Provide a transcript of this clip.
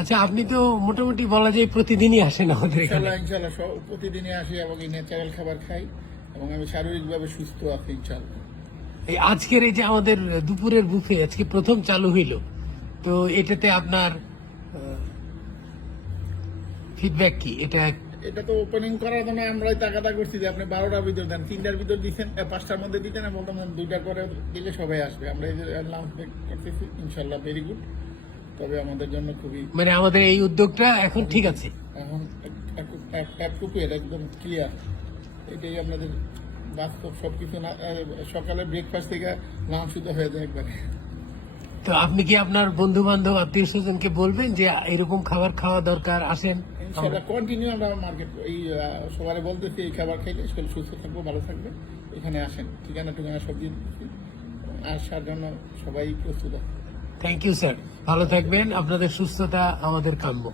আচ্ছা, আপনি তো মোটামুটি বলা যায় প্রতিদিনই আসেন আমাদের এখানে। ইনশাল্লাহ ইনশাল্লাহ প্রতিদিনই আসি এবং এই ন্যাচারাল খাবার খাই এবং আমি শারীরিকভাবে সুস্থ আছি ইনশাল্লাহ। এই আজকের এই যে আমাদের দুপুরের বুফে আজকে প্রথম চালু হইল, তো এটাতে আপনার ফিডব্যাক কি? এটা তো ওপেনিং করার জন্য আমরাই টাকাটা করছি যে আপনি 12টার ভিতর দেন, 3টার ভিতর দিচ্ছেন, 5টার মধ্যে দিতেন, বলতাম 2টা করে দিলে সবাই আসবে। আমরা এই যে লাঞ্চ ব্রেক করতেছি ইনশাল্লাহ ভেরি গুড। তবে আমাদের জন্য খুবই মানে আমাদের এই উদ্যোগটা এখন ঠিক আছে। এখন একটুকু এটা একদম ক্লিয়ার। এটাই আপনাদের বাস্তব সবকিছু না, সকালে ব্রেকফাস্ট থেকে লাঞ্চ শুধু হয়ে যায় একবারে। তো আপনি কি আপনার বন্ধু বান্ধব আত্মীয় স্বজনকে বলবেন যে এরকম খাবার খাওয়া দরকার, আসেন? ইনশাল্লাহ কন্টিনিউ আমরা মার্কেট এই সবাই বলতেছি এই খাবার খেলে শরীর সুস্থ থাকবো, ভালো থাকবে, এখানে আসেন। ঠিকানা সব দিয়ে দিচ্ছি, আসার জন্য সবাই প্রস্তুত। থ্যাংক ইউ স্যার, ভালো থাকবেন। আপনাদের সুস্থতা আমাদের কাম্য।